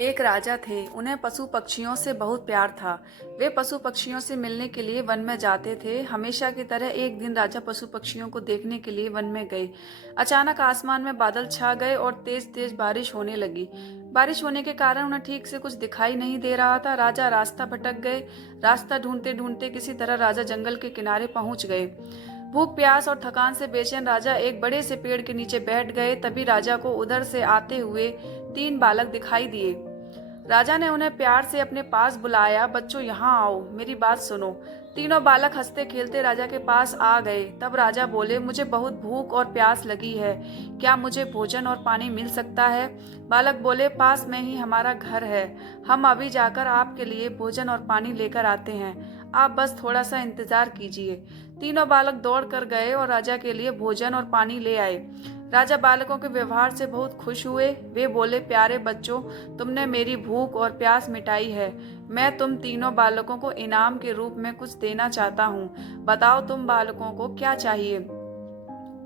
एक राजा थे। उन्हें पशु पक्षियों से बहुत प्यार था। वे पशु पक्षियों से मिलने के लिए वन में जाते थे। हमेशा की तरह एक दिन राजा पशु पक्षियों को देखने के लिए वन में गए। अचानक आसमान में बादल छा गए और तेज तेज बारिश होने लगी। बारिश होने के कारण उन्हें ठीक से कुछ दिखाई नहीं दे रहा था। राजा रास्ता भटक गए। रास्ता ढूंढते ढूंढते किसी तरह राजा जंगल के किनारे पहुंच गए। भूख प्यास और थकान से बेचैन राजा एक बड़े से पेड़ के नीचे बैठ गए। तभी राजा को उधर से आते हुए 3 बालक दिखाई दिए। राजा ने उन्हें प्यार से अपने पास बुलाया। बच्चों, यहाँ आओ, मेरी बात सुनो। तीनों बालक हंसते खेलते राजा के पास आ गए। तब राजा बोले, मुझे बहुत भूख और प्यास लगी है। क्या मुझे भोजन और पानी मिल सकता है? बालक बोले, पास में ही हमारा घर है। हम अभी जाकर आपके लिए भोजन और पानी लेकर आते हैं। आप बस थोड़ा सा इंतजार कीजिए। तीनों बालक दौड़ कर गए और राजा के लिए भोजन और पानी ले आए। राजा बालकों के व्यवहार से बहुत खुश हुए। वे बोले, प्यारे बच्चों, तुमने मेरी भूख और प्यास मिटाई है। मैं तुम तीनों बालकों को इनाम के रूप में कुछ देना चाहता हूँ। बताओ, तुम बालकों को क्या चाहिए?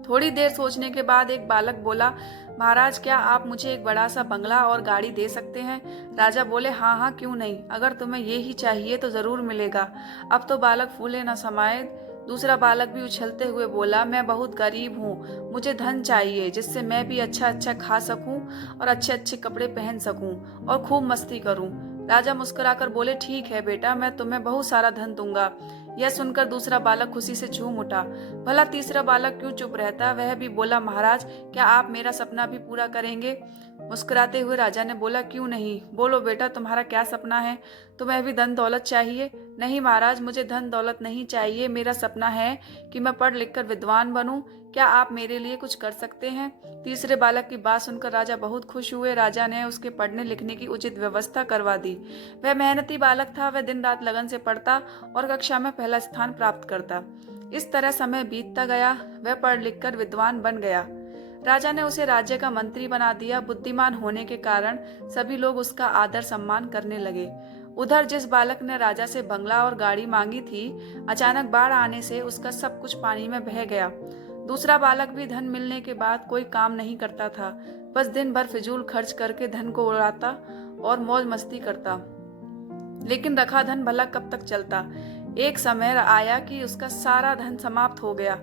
थोड़ी देर सोचने के बाद एक बालक बोला, महाराज, क्या आप मुझे एक बड़ा सा बंगला और गाड़ी दे सकते हैं? राजा बोले, हाँ हाँ, क्यों नहीं। अगर तुम्हें ये ही चाहिए तो जरूर मिलेगा। अब तो बालक फूले न समाये। दूसरा बालक भी उछलते हुए बोला, मैं बहुत गरीब हूँ। मुझे धन चाहिए जिससे मैं भी अच्छा अच्छा खा सकूं और अच्छे अच्छे कपड़े पहन सकूं और खूब मस्ती करूं। राजा मुस्कुराकर बोले, ठीक है बेटा, मैं तुम्हें बहुत सारा धन दूंगा। यह सुनकर दूसरा बालक खुशी से झूम उठा। भला तीसरा बालक क्यों चुप रहता? वह भी बोला, महाराज, क्या आप मेरा सपना भी पूरा करेंगे? मुस्कुराते हुए राजा ने बोला, क्यों नहीं, बोलो बेटा, तुम्हारा क्या सपना है? तुम्हें भी धन दौलत चाहिए? नहीं महाराज, मुझे धन दौलत नहीं चाहिए। मेरा सपना है कि मैं पढ़ लिख कर विद्वान बनूं। क्या आप मेरे लिए कुछ कर सकते हैं? तीसरे बालक की बात सुनकर राजा बहुत खुश हुए। राजा ने उसके पढ़ने लिखने की उचित व्यवस्था करवा दी। वह मेहनती बालक था। वह दिन रात लगन से पढ़ता और कक्षा में पहला स्थान प्राप्त करता। इस तरह समय बीतता गया। वह पढ़ लिख कर विद्वान बन गया। राजा ने उसे राज्य का मंत्री बना दिया। बुद्धिमान होने के कारण सभी लोग उसका आदर सम्मान करने लगे। उधर जिस बालक ने राजा से बंगला और गाड़ी मांगी थी, अचानक बाढ़ आने से उसका सब कुछ पानी में बह गया। दूसरा बालक भी धन मिलने के बाद कोई काम नहीं करता था। बस दिन भर फिजूल खर्च करके धन को उड़ाता और मौज मस्ती करता। लेकिन रखा धन भला कब तक चलता? एक समय आया कि उसका सारा धन समाप्त हो गया।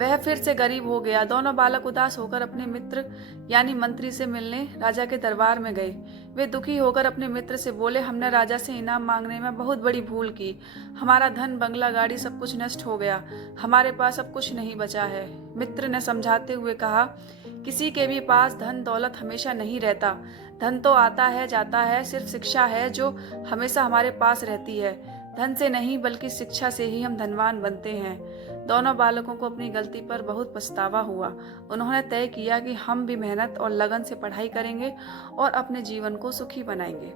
वह फिर से गरीब हो गया। दोनों बालक उदास होकर अपने मित्र यानी मंत्री से मिलने राजा के दरबार में गए। वे दुखी होकर अपने मित्र से बोले, हमने राजा से इनाम मांगने में बहुत बड़ी भूल की। हमारा धन, बंगला, गाड़ी सब कुछ नष्ट हो गया। हमारे पास अब कुछ नहीं बचा है। मित्र ने समझाते हुए कहा, किसी के भी पास धन दौलत हमेशा नहीं रहता। धन तो आता है जाता है, सिर्फ शिक्षा है जो हमेशा हमारे पास रहती है। धन से नहीं बल्कि शिक्षा से ही हम धनवान बनते हैं। दोनों बालकों को अपनी गलती पर बहुत पछतावा हुआ। उन्होंने तय किया कि हम भी मेहनत और लगन से पढ़ाई करेंगे और अपने जीवन को सुखी बनाएंगे।